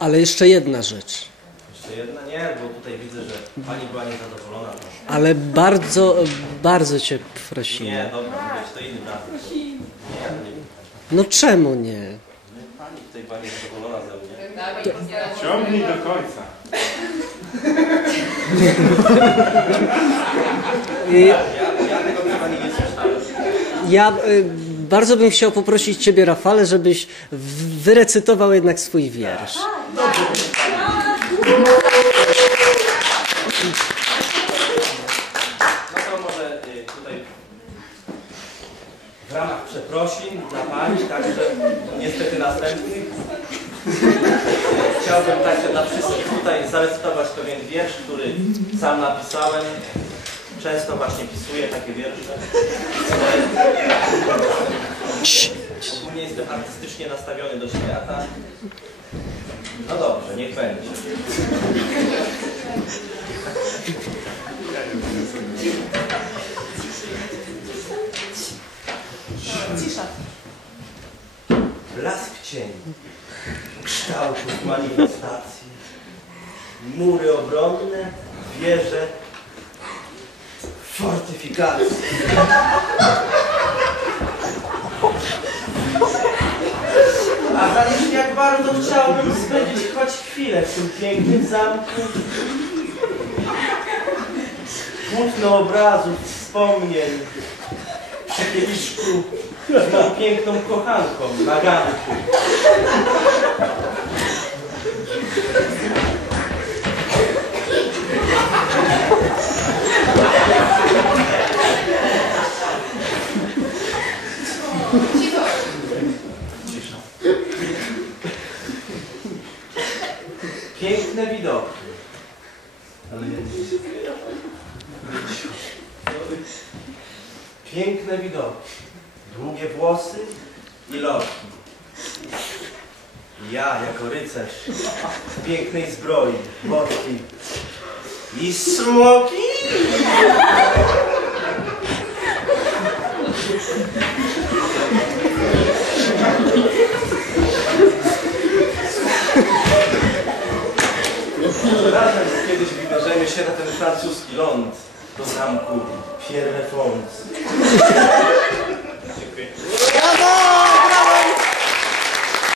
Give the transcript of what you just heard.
Ale jeszcze jedna rzecz. Jeszcze jedna? Nie, bo tutaj widzę, że pani była niezadowolona. Ale bardzo, bardzo cię Nie, prosimy. dobra, mówię, to inny. Nie, nie. No czemu nie? No, Pani tutaj była niezadowolona ze mnie. Ciągnij do końca. Y, Ja, ja tego chyba nie słyszałem. Ja y, bardzo bym chciał poprosić ciebie, Rafale, żebyś wyrecytował jednak swój wiersz. No y, w ramach przeprosin dla Pani, także niestety następnych. Chciałbym także dla wszystkich tutaj zarecytować pewien wiersz, który sam napisałem. Często właśnie pisuję takie wiersze. Ogólnie jestem artystycznie nastawiony do świata. No dobrze, niech będzie. Blask cieni, kształtów manifestacji, mury obronne, wieże, fortyfikacje. A zanim jak bardzo chciałbym spędzić choć chwilę w tym pięknym zamku. Płótno obrazów, wspomnień, przy kieliszku z tą piękną kochanką na ganku. Piękne widoki. Piękne widoki. Długie włosy i loki. Ja jako rycerz w pięknej zbroi, wodki i smoki. Razem kiedyś wybierzemy się na ten francuski ląd do zamku Pierre Fonds.